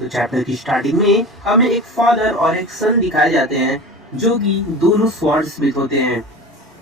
तो चैप्टर की स्टार्टिंग में हमें एक फादर और एक सन दिखाए जाते हैं जो कि दोनों स्वॉर्ड स्मिथ होते हैं,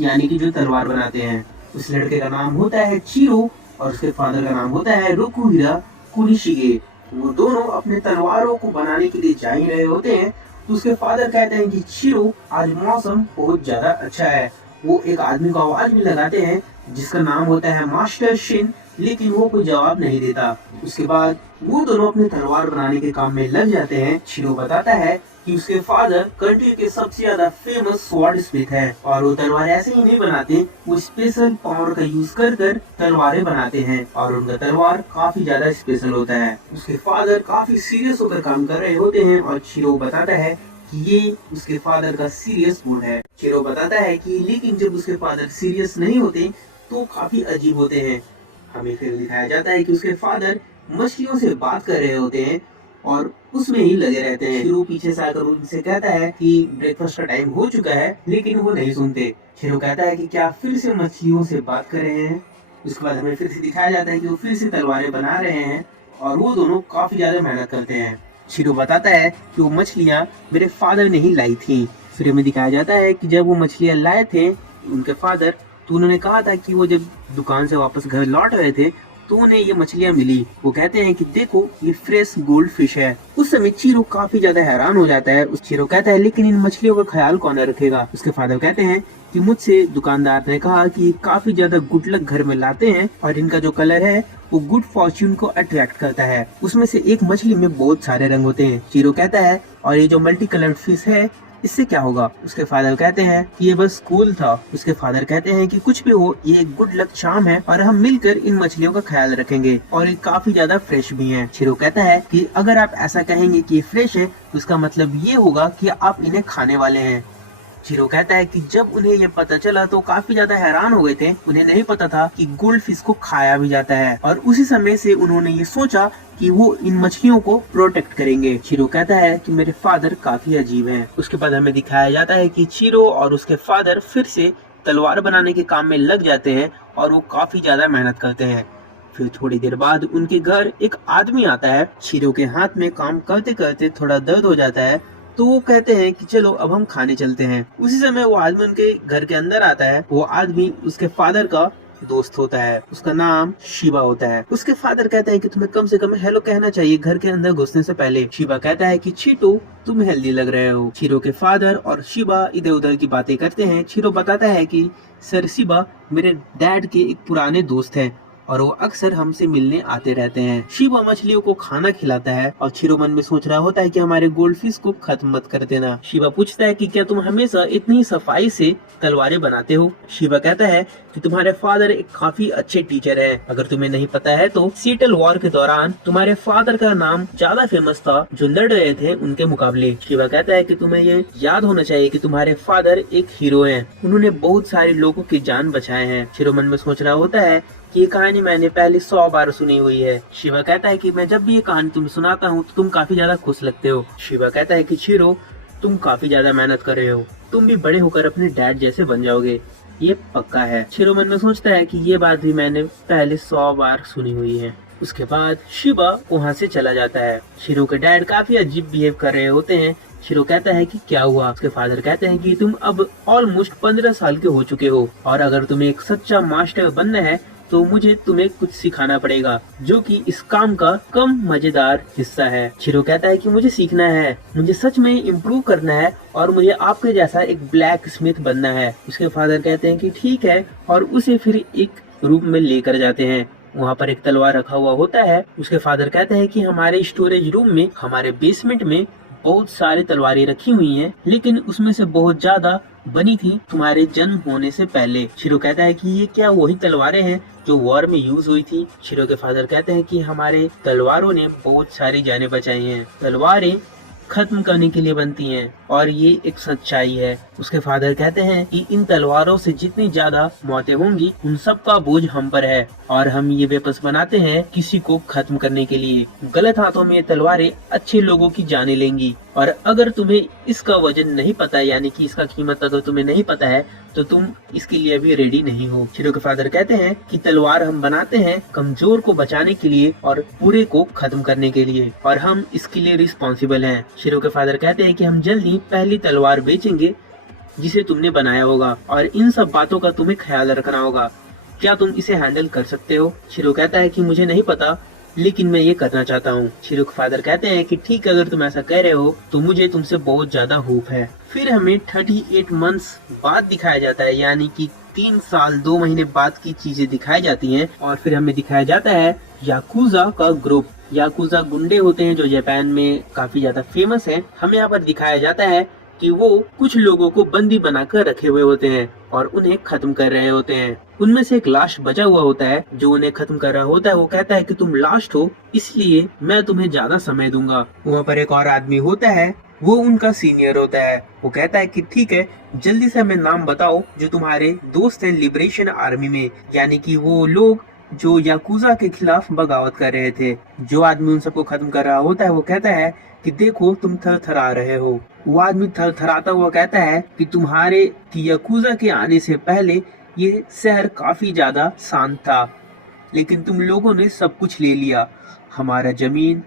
यानी कि जो तलवार बनाते हैं। उस लड़के का नाम होता है चिरो और उसके फादर का नाम होता है रोकुहिरा कुनिशिगे। वो दोनों अपने तलवारों को बनाने के लिए जा ही रहे होते हैं। तो उसके फादर कहते हैं कि चिरो, आज मौसम बहुत ज्यादा अच्छा है। वो एक आदमी को आवाज भी लगाते हैं जिसका नाम होता है मास्टर शिन, लेकिन वो कोई जवाब नहीं देता। उसके बाद वो दोनों अपने तलवार बनाने के काम में लग जाते हैं। चिरो बताता है कि उसके फादर कंट्री के सबसे ज्यादा फेमस स्वॉर्ड स्मिथ है और वो तलवार ऐसे ही नहीं बनाते, वो स्पेशल पावर का यूज कर कर तलवारें बनाते हैं और उनका तलवार काफी ज्यादा स्पेशल होता है। उसके फादर काफी सीरियस होकर काम कर रहे होते हैं और चिरो बताता है कि ये उसके फादर का सीरियस मूड है। चिरो बताता है कि लेकिन जब उसके फादर सीरियस नहीं होते तो काफी अजीब होते हैं। हमें फिर दिखाया जाता है कि उसके फादर मछलियों से बात कर रहे होते हैं और उसमें ही लगे रहते हैं। शिरो पीछे से आकर उनसे कहता है कि ब्रेकफास्ट का टाइम हो चुका है, लेकिन वो नहीं सुनते। शिरो कहता है कि क्या फिर से मछलियों से बात कर रहे हैं। उसके बाद हमें फिर से दिखाया जाता है कि वो फिर से तलवारें बना रहे हैं और वो दोनों काफी ज्यादा मेहनत करते हैं। शिरो बताता है कि वो मछलियाँ मेरे फादर ने ही लाई थी। फिर हमें दिखाया जाता है कि जब वो मछलियाँ लाए थे उनके फादर, तो उन्होंने कहा था कि वो जब दुकान से वापस घर लौट रहे थे तो उन्हें ये मछलियाँ मिली। वो कहते हैं कि देखो ये फ्रेश गोल्ड फिश है। उस समय चिरो काफी ज्यादा हैरान हो जाता है। उस चिरो कहता है लेकिन इन मछलियों का ख्याल कौन रखेगा। उसके फादर कहते हैं कि मुझसे दुकानदार ने कहा कि काफी ज्यादा गुड लक घर में लाते हैं और इनका जो कलर है वो गुड फॉर्च्यून को अट्रैक्ट करता है। उसमें से एक मछली में बहुत सारे रंग होते हैं। चिरो कहता है और ये जो मल्टी कलर्ड फिश है इससे क्या होगा। उसके फादर कहते हैं कि ये बस स्कूल था। उसके फादर कहते हैं कि कुछ भी हो ये एक गुड लक चार्म है और हम मिलकर इन मछलियों का ख्याल रखेंगे और ये काफी ज्यादा फ्रेश भी हैं। चिरो कहता है कि अगर आप ऐसा कहेंगे कि ये फ्रेश है तो इसका मतलब ये होगा कि आप इन्हें खाने वाले हैं। चिरो कहता है कि जब उन्हें ये पता चला तो काफी ज्यादा हैरान हो गए थे। उन्हें नहीं पता था कि गोल्ड फिश को खाया भी जाता है और उसी समय से उन्होंने ये सोचा कि वो इन मछलियों को प्रोटेक्ट करेंगे। चिरो कहता है कि मेरे फादर काफी अजीब हैं। उसके बाद हमें दिखाया जाता है कि चिरो और उसके फादर फिर से तलवार बनाने के काम में लग जाते हैं और वो काफी ज्यादा मेहनत करते हैं। फिर थोड़ी देर बाद उनके घर एक आदमी आता है। चिरो के हाथ में काम करते करते थोड़ा दर्द हो जाता है तो वो कहते हैं कि चलो अब हम खाने चलते हैं। उसी समय वो आदमी उनके घर के अंदर आता है। वो आदमी उसके फादर का दोस्त होता है। उसका नाम शिबा होता है। उसके फादर कहते हैं कि तुम्हें कम से कम हेलो कहना चाहिए घर के अंदर घुसने से पहले। शिबा कहता है कि चीटो तुम हेल्दी लग रहे हो। चिरो के फादर और शिबा इधर उधर की बातें करते हैं। चिरो बताता है कि सर शिबा मेरे डैड के एक पुराने दोस्त हैं और वो अक्सर हमसे मिलने आते रहते हैं। शिबा मछलियों को खाना खिलाता है और चिरो मन में सोच रहा होता है कि हमारे गोल्ड फिश को खत्म मत कर देना। शिबा पूछता है कि क्या तुम हमेशा इतनी सफाई से तलवारें बनाते हो। शिबा कहता है कि तुम्हारे फादर एक काफी अच्छे टीचर है। अगर तुम्हें नहीं पता है तो सीटल वॉर के दौरान तुम्हारे फादर का नाम ज्यादा फेमस था जो लड़ रहे थे उनके मुकाबले। शिबा कहता है कि तुम्हें ये याद होना चाहिए कि तुम्हारे फादर एक हीरो हैं। उन्होंने बहुत सारे लोगों की जान बचाए हैं। शिरो मन में सोच रहा होता है कि ये कहानी मैंने पहले 100 बार सुनी हुई है। शिवा कहता है कि मैं जब भी ये कहानी तुम्हें सुनाता हूँ तो तुम काफी ज्यादा खुश लगते हो। शिवा कहता है कि चिरो तुम काफी ज्यादा मेहनत कर रहे हो, तुम भी बड़े होकर अपने डैड जैसे बन जाओगे, ये पक्का है। चिरो मन में सोचता है कि ये बात भी मैंने पहले 100 बार सुनी हुई है। उसके बाद शिवा वहाँ से चला जाता है। शिरो के डैड काफी अजीब बिहेव कर रहे होते हैं। शिरो कहता है कि क्या हुआ। उसके फादर कहते हैं कि तुम अब ऑलमोस्ट 15 साल के हो चुके हो और अगर तुम्हें एक सच्चा मास्टर बनना है तो मुझे तुम्हें कुछ सिखाना पड़ेगा जो कि इस काम का कम मजेदार हिस्सा है। चिरो कहता है कि मुझे सीखना है, मुझे सच में इम्प्रूव करना है और मुझे आपके जैसा एक ब्लैक स्मिथ बनना है। उसके फादर कहते हैं कि ठीक है और उसे फिर एक रूम में लेकर जाते हैं। वहाँ पर एक तलवार रखा हुआ होता है। उसके फादर कहते हैं कि हमारे स्टोरेज रूम में, हमारे बेसमेंट में बहुत सारी तलवारें रखी हुई हैं, लेकिन उसमें से बहुत ज्यादा बनी थी तुम्हारे जन्म होने से पहले। शिरो कहता है कि ये क्या वही तलवारें हैं जो वॉर में यूज हुई थी। शिरो के फादर कहते हैं कि हमारे तलवारों ने बहुत सारी जानें बचाई हैं, तलवारें खत्म करने के लिए बनती हैं और ये एक सच्चाई है। उसके फादर कहते हैं कि इन तलवारों से जितनी ज्यादा मौतें होंगी उन सब का बोझ हम पर है और हम ये वेपस बनाते हैं किसी को खत्म करने के लिए। गलत हाथों में ये तलवारें अच्छे लोगों की जाने लेंगी और अगर तुम्हें इसका वजन नहीं पता, यानी कि इसका कीमत अगर तुम्हें नहीं पता है तो तुम इसके लिए अभी रेडी नहीं हो। शीरो के फादर कहते हैं कि तलवार हम बनाते हैं कमजोर को बचाने के लिए और पूरे को खत्म करने के लिए, और हम इसके लिए रिस्पॉन्सिबल हैं। शीरो के फादर कहते हैं कि हम जल्दी पहली तलवार बेचेंगे जिसे तुमने बनाया होगा, और इन सब बातों का तुम्हें ख्याल रखना होगा। क्या तुम इसे हैंडल कर सकते हो? शीरो कहता है कि मुझे नहीं पता, लेकिन मैं ये करना चाहता हूँ। शीरो के फादर कहते हैं कि ठीक है, अगर तुम ऐसा कह रहे हो तो मुझे तुमसे बहुत ज्यादा होप है। फिर हमें 38 मंथ्स बाद दिखाया जाता है, यानी कि 3 साल 2 महीने बाद की चीजें दिखाई जाती हैं, और फिर हमें दिखाया जाता है याकुजा का ग्रुप। याकुजा गुंडे होते हैं जो जापान में काफी ज्यादा फेमस है। हमें यहाँ पर दिखाया जाता है कि वो कुछ लोगों को बंदी बनाकर रखे हुए होते हैं और उन्हें खत्म कर रहे होते हैं। उनमें से एक लाश बचा हुआ होता है जो उन्हें खत्म कर रहा होता है। वो कहता है कि तुम लास्ट हो, इसलिए मैं तुम्हें ज्यादा समय दूंगा। वहाँ पर एक और आदमी होता है, वो उनका सीनियर होता है। वो कहता है कि ठीक है, जल्दी से हमें नाम बताओ जो तुम्हारे दोस्त हैं लिबरेशन आर्मी में, यानी कि वो लोग जो याकुजा के खिलाफ बगावत कर रहे थे। जो आदमी उन सबको खत्म कर रहा होता है वो कहता है कि देखो तुम थरथरा रहे हो। वो आदमी थरथराता हुआ कहता है कि तुम्हारे याकुजा के आने से पहले ये शहर काफी ज्यादा शांत था, लेकिन तुम लोगों ने सब कुछ ले लिया, हमारा जमीन,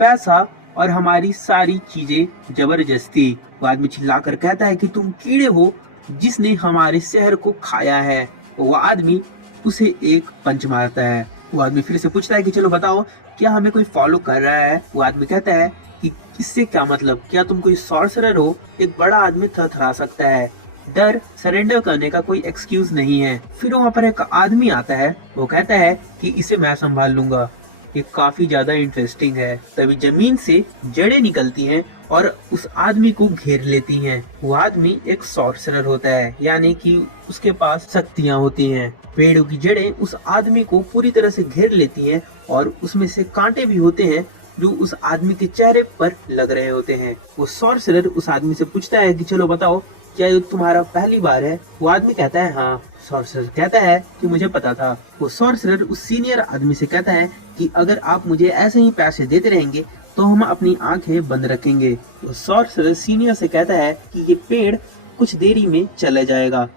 पैसा और हमारी सारी चीजें जबरदस्ती। वो आदमी चिल्लाकर कहता है कि तुम कीड़े हो जिसने हमारे शहर को खाया है। वो आदमी उसे एक पंच मारता है। वो आदमी फिर से पूछता है कि चलो बताओ, क्या हमें कोई फॉलो कर रहा है? वो आदमी कहता है कि इससे क्या मतलब, क्या तुम कोई सॉर्सरर हो? एक बड़ा आदमी थरथरा सकता है, डर सरेंडर करने का कोई एक्सक्यूज नहीं है। फिर वहाँ पर एक आदमी आता है, वो कहता है कि इसे मैं संभाल लूंगा, ये काफी ज्यादा इंटरेस्टिंग है। तभी जमीन से जड़ें निकलती हैं और उस आदमी को घेर लेती हैं। वो आदमी एक सॉर्सरर होता है, यानी कि उसके पास शक्तियाँ होती हैं। पेड़ों की जड़ें उस आदमी को पूरी तरह से घेर लेती हैं और उसमें से कांटे भी होते हैं जो उस आदमी के चेहरे पर लग रहे होते हैं। वो सॉर्सरर उस आदमी से पूछता है कि चलो बताओ, क्या ये तुम्हारा पहली बार है? वो आदमी कहता है हाँ। सॉर्सरर कहता है कि मुझे पता था। वो सॉर्सरर उस सीनियर आदमी से कहता है कि अगर आप मुझे ऐसे ही पैसे देते रहेंगे तो हम अपनी आंखें बंद रखेंगे। वो सॉर्सरर सीनियर से कहता है कि ये पेड़ कुछ देरी में चला जाएगा,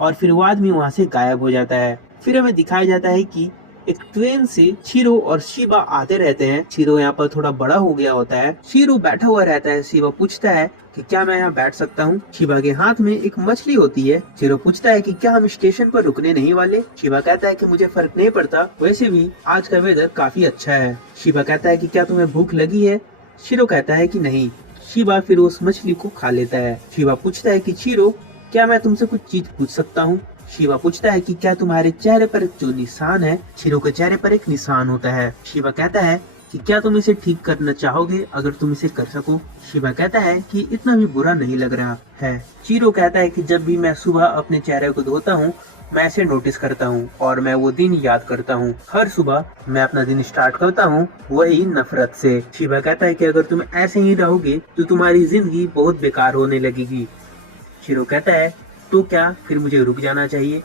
और फिर वो आदमी वहाँ से गायब हो जाता है। फिर हमें दिखाया जाता है कि एक ट्रेन से शीरो और शिबा आते रहते हैं। शीरो यहाँ पर थोड़ा बड़ा हो गया होता है। शीरो बैठा हुआ रहता है। शिबा पूछता है कि क्या मैं यहाँ बैठ सकता हूँ? शिबा के हाथ में एक मछली होती है। शीरो पूछता है कि क्या हम स्टेशन पर रुकने नहीं वाले? शिबा कहता है कि मुझे फर्क नहीं पड़ता, वैसे भी आज का वेदर काफी अच्छा है। शिबा कहता है कि क्या तुम्हें भूख लगी है? शीरो कहता है कि नहीं। शिबा फिर उस मछली को खा लेता है। शिबा पूछता है कि शीरो, क्या मैं तुमसे कुछ चीज पूछ सकता हूँ? शिबा पूछता है कि क्या तुम्हारे चेहरे पर जो निशान है? शीरो के चेहरे पर एक निशान होता है। शिबा कहता है कि क्या तुम इसे ठीक करना चाहोगे अगर तुम इसे कर सको? शिबा कहता है कि इतना भी बुरा नहीं लग रहा है। शीरो कहता है कि जब भी मैं सुबह अपने चेहरे को धोता हूँ मैं इसे नोटिस करता हूँ और मैं वो दिन याद करता हूँ। हर सुबह मैं अपना दिन स्टार्ट करता हूँ वही नफरत से। शिबा कहता है कि अगर तुम ऐसे ही रहोगे तो तुम्हारी जिंदगी बहुत बेकार होने लगेगी। शीरो कहता है तो क्या फिर मुझे रुक जाना चाहिए?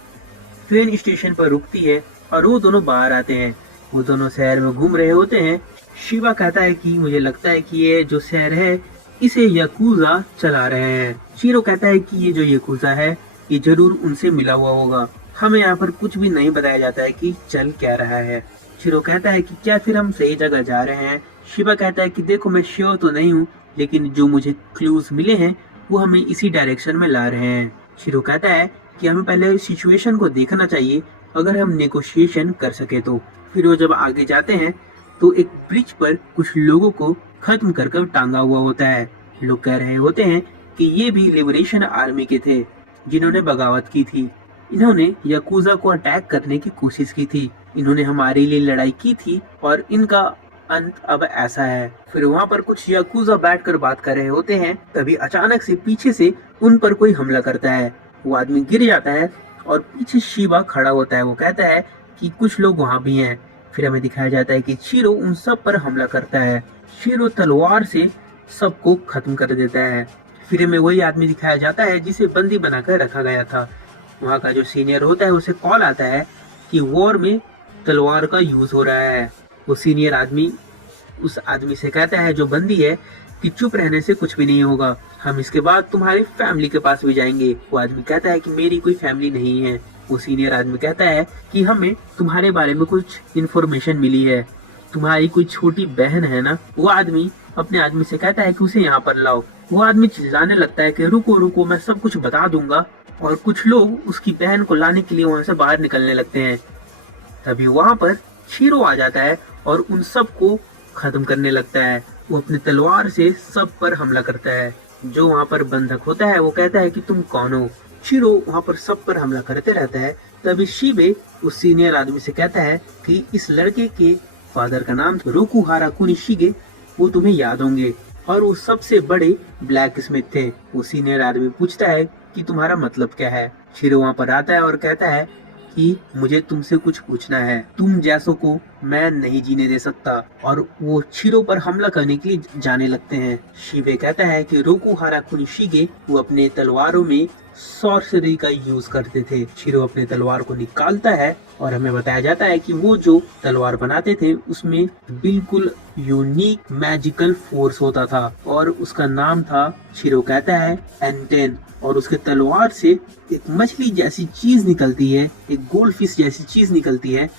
ट्रेन स्टेशन पर रुकती है और वो दोनों बाहर आते हैं। वो दोनों शहर में घूम रहे होते हैं। शिबा कहता है कि मुझे लगता है कि ये जो शहर है इसे याकुजा चला रहे हैं। शीरो कहता है कि ये जो याकुजा है ये जरूर उनसे मिला हुआ होगा। हमें यहाँ पर कुछ भी नहीं बताया जाता है कि चल क्या रहा है। शीरो कहता है कि क्या फिर हम सही जगह जा रहे हैं? शिबा कहता है कि देखो मैं श्योर तो नहीं हूँ, लेकिन जो मुझे क्लूज मिले हैं वो हमें इसी डायरेक्शन में ला रहे हैं। शीरो कहता है कि हमें पहले सिचुएशन को देखना चाहिए, अगर हम नेगोशिएशन कर सके तो। फिर वो जब आगे जाते हैं तो एक ब्रिज पर कुछ लोगों को खत्म कर टांगा हुआ होता है। लोग कह रहे होते हैं कि ये भी लिबरेशन आर्मी के थे जिन्होंने बगावत की थी। इन्होंने याकुजा को अटैक करने की कोशिश की थी। इन्होंने हमारे लिए लड़ाई की थी और इनका अंत अब ऐसा है। फिर वहाँ पर कुछ याकुजा बैठकर बात कर रहे होते हैं। तभी अचानक से पीछे से उन पर कोई हमला करता है। वो आदमी गिर जाता है और पीछे शिबा खड़ा होता है। वो कहता है कि कुछ लोग वहाँ भी हैं। फिर हमें दिखाया जाता है कि शीरो उन सब पर हमला करता है। शीरो तलवार से सबको खत्म कर देता है। फिर हमें वही आदमी दिखाया जाता है जिसे बंदी बनाकर रखा गया था। वहाँ का जो सीनियर होता है उसे कॉल आता है कि वॉर में तलवार का यूज हो रहा है। वो सीनियर आदमी उस आदमी से कहता है जो बंदी है कि चुप रहने से कुछ भी नहीं होगा, हम इसके बाद तुम्हारी फैमिली के पास भी जाएंगे। वो आदमी कहता है कि मेरी कोई फैमिली नहीं है। वो सीनियर आदमी कहता है कि हमें तुम्हारे बारे में कुछ इन्फॉर्मेशन मिली है, तुम्हारी कोई छोटी बहन है ना। वो आदमी अपने आदमी से कहता है कि उसे यहाँ पर लाओ। वो आदमी चिल्लाने लगता है कि रुको रुको, मैं सब कुछ बता दूंगा। और कुछ लोग उसकी बहन को लाने के लिए वहाँ से बाहर निकलने लगते हैं। तभी वहाँ पर शीरो आ जाता है और उन सब को खत्म करने लगता है। वो अपनी तलवार से सब पर हमला करता है। जो वहाँ पर बंधक होता है वो कहता है कि तुम कौन हो। शीरो वहाँ पर सब पर हमला करते रहता है। तभी शीबे उस सीनियर आदमी से कहता है कि इस लड़के के फादर का नाम रोकुहारा कुनिशिगे, वो तुम्हें याद होंगे, और वो सबसे बड़े ब्लैक स्मिथ थे। वो सीनियर आदमी पूछता है कि तुम्हारा मतलब क्या है। शीरो वहाँ पर आता है और कहता है कि मुझे तुमसे कुछ पूछना है, तुम जैसों को मैं नहीं जीने दे सकता। और वो शीरो पर हमला करने के लिए जाने लगते हैं। शीबे कहता है कि रोकुहारा कुनिशिगे वो अपने तलवारों में सॉर्सरी का यूज करते थे। शीरो अपने तलवार को निकालता है और हमें बताया जाता है कि वो जो तलवार बनाते थे उसमें बिल्कुल यूनिक मैजिकल फोर्स होता था और उसका नाम था, शीरो कहता है, एंटेन। और उसके तलवार से एक मछली जैसी चीज निकलती है, एक गोल्ड फिश जैसी चीज निकलती है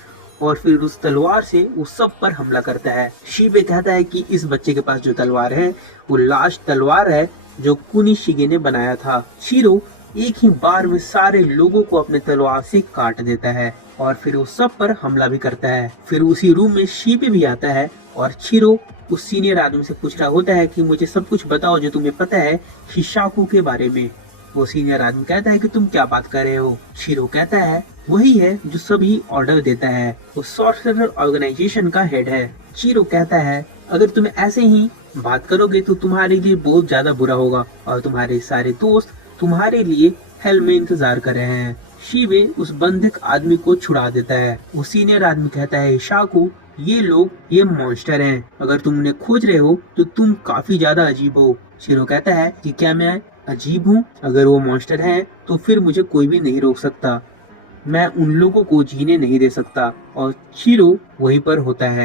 और फिर उस तलवार से वो सब पर हमला करता है। शीबे कहता है कि इस बच्चे के पास जो तलवार है वो लास्ट तलवार है जो कुनिशिगे ने बनाया था। शीरो एक ही बार में सारे लोगों को अपने तलवार से काट देता है और फिर वो सब पर हमला भी करता है। फिर उसी रूम में शीबे भी आता है और शीरो उस सीनियर आदमी से पूछ रहा होता है कि मुझे सब कुछ बताओ जो तुम्हें पता है हिशाकू के बारे में। वो सीनियर आदमी कहता है कि तुम क्या बात कर रहे हो। शीरो कहता है वही है जो सभी ऑर्डर देता है, वो सॉर्सरर ऑर्गेनाइजेशन का हेड है। शीरो कहता है अगर तुम ऐसे ही बात करोगे तो तुम्हारे लिए बहुत ज्यादा बुरा होगा और तुम्हारे सारे दोस्त तुम्हारे लिए हेल में इंतजार कर रहे हैं। शीबे उस बंधक आदमी को छुड़ा देता है। वो सीनियर आदमी कहता है हिशाकू, ये लोग ये मॉन्स्टर हैं, अगर तुम उन्हें खोज रहे हो तो तुम काफी ज्यादा अजीब हो। शीरो कहता है कि क्या मैं अजीब हूँ? अगर वो मॉन्स्टर हैं तो फिर मुझे कोई भी नहीं रोक सकता, मैं उन लोगों को जीने नहीं दे सकता। और शीरो वहीं पर होता है।